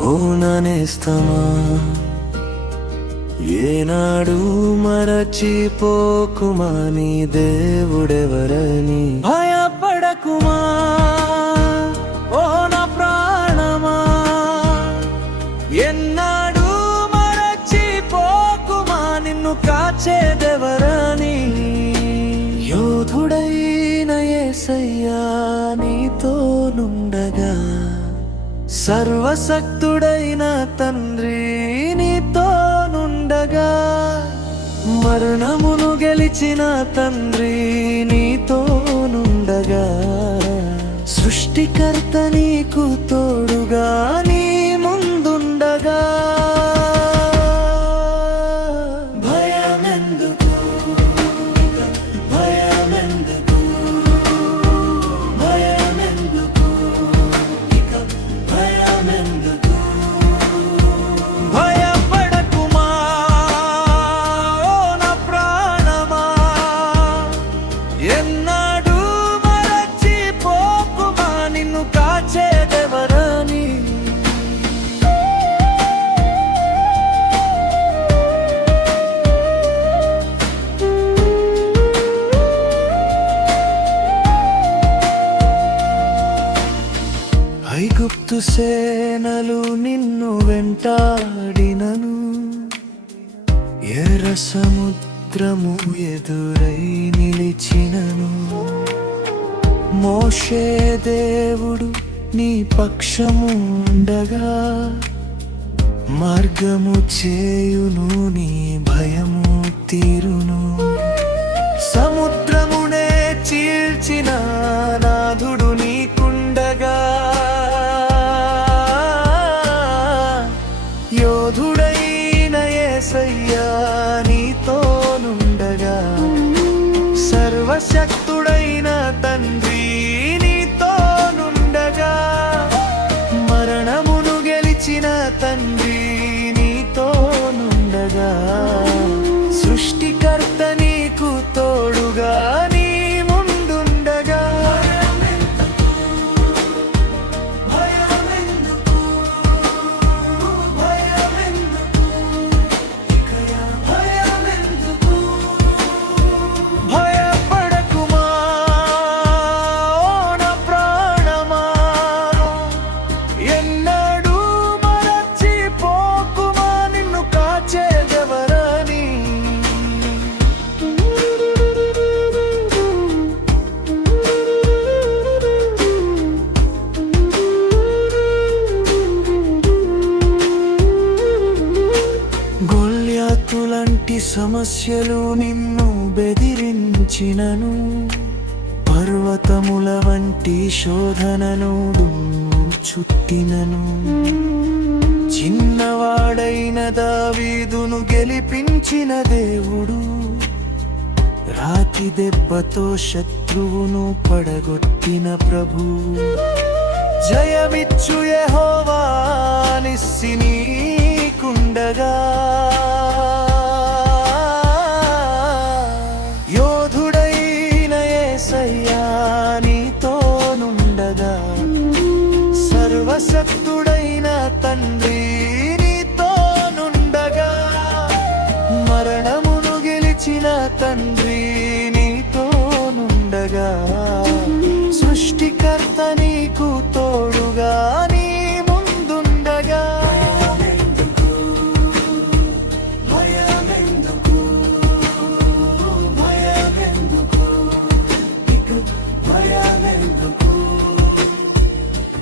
ఓ నేస్తమా, ఏనాడు మరచిపోకుమా నీ దేవుడెవరని. భయపడకుమా ఓ నా ప్రాణమా, ఎన్నాడు మరచిపోకుమా నిన్ను కాచేదెవరని. యోధుడైన యేసయ్యా నీతోనుండగా, సర్వశక్తుడైన తండ్రి నీతోనుండగా, మరణమును గెలిచిన తండ్రి నీతోనుండగా, సృష్టికర్త నీకు తోడుగా నీ ముందుండగా. భయమెందుకు, భయమెందుకు, భయమెందుకు, ఇక భయమెందుకు. భయపడకుమా ఓ నా ప్రాణమా, ఎన్నాడు మరచిపోకుమా నిన్ను కాచేదెవరని. ఐగుప్తు సేనలు నిన్ను వెంటాడినను, ఎర్ర సముద్రము ఎదురై నిలిచినను, మోషే దేవుడు నీ పక్షము ఉండగా, మార్గము చేయును నీ భయము తీరును. సముద్రమునే చీల్చిన నాథుడు నీకుండగా, యోధుడైన యేసయ్యా నీతోనుండగా, సర్వశక్తుడైన తండ్రి నీతోనుండగా, మరణమును గెలిచిన తండ్రి నీతోనుండగా, సృష్టికర్త నీకు తోడుగా నీ ముందుండగా. భయమెందుకు, భయమెందుకు, ఇక భయమెందుకు. భయపడకుమా ఓ నా ప్రాణమా, ఎన్నడూ మరచిపోకుమా నిన్ను కాచేదెవరని. గొల్యాతులాంటి సమస్యలు నిన్ను బెదిరించినను, పర్వతముల వంటి శోధనను చుట్టినను, చిన్నవాడైన దావీదును గెలిపించిన దేవుడు, రాతి దెబ్బతో శత్రువును పడగొట్టిన ప్రభు, జయమిచ్చు యెహోవా నిస్సి నీకుండగా, యోధుడైన యేసయ్యా నీతోనుండగా, సర్వశక్తుడైన తండ్రి నీతోనుండగా, మరణమును గెలిచిన తండ్రి నీతోనుండగా, సృష్టికర్త నీకు తోడుగా నీ ముందుండగా. భయమెందుకు, భయమెందుకు, ఇక భయమెందుకు.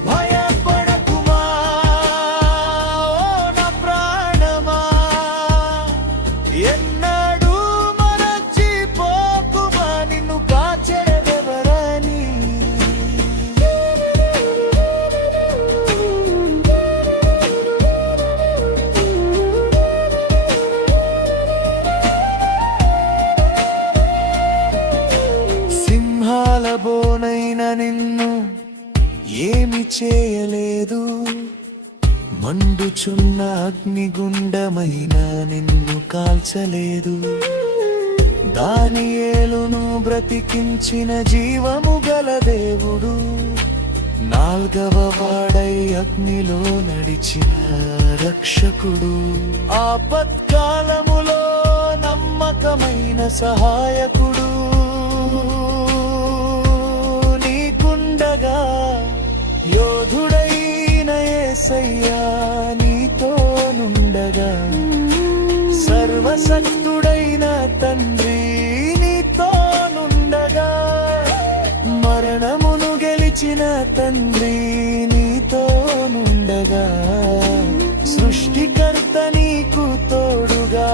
భయపడకుమా ఓ నా ప్రాణమా, ఎన్నడూ మరచిపోకుమా నిన్ను కాచేదెవరని. సింహాల బోనైన నిన్ను ఏమి చేయలేదు, మండుచున్న అగ్నిగుండమైన నిన్ను కాల్చలేదు. దానియేలును బ్రతికించిన జీవము గల దేవుడు, నాల్గవ వాడై అగ్నిలో నడిచిన రక్షకుడు, ఆపత్కాలములో నమ్మకమైన సహాయకుడు నీకుండగా, యోధుడైన యేసయ్యా నీతో నుండగా, సర్వశక్తుడైన తండ్రి నీతో నుండగా, మరణమును గెలిచిన తండ్రి నీతో నుండగా, సృష్టికర్త నీకు తోడుగా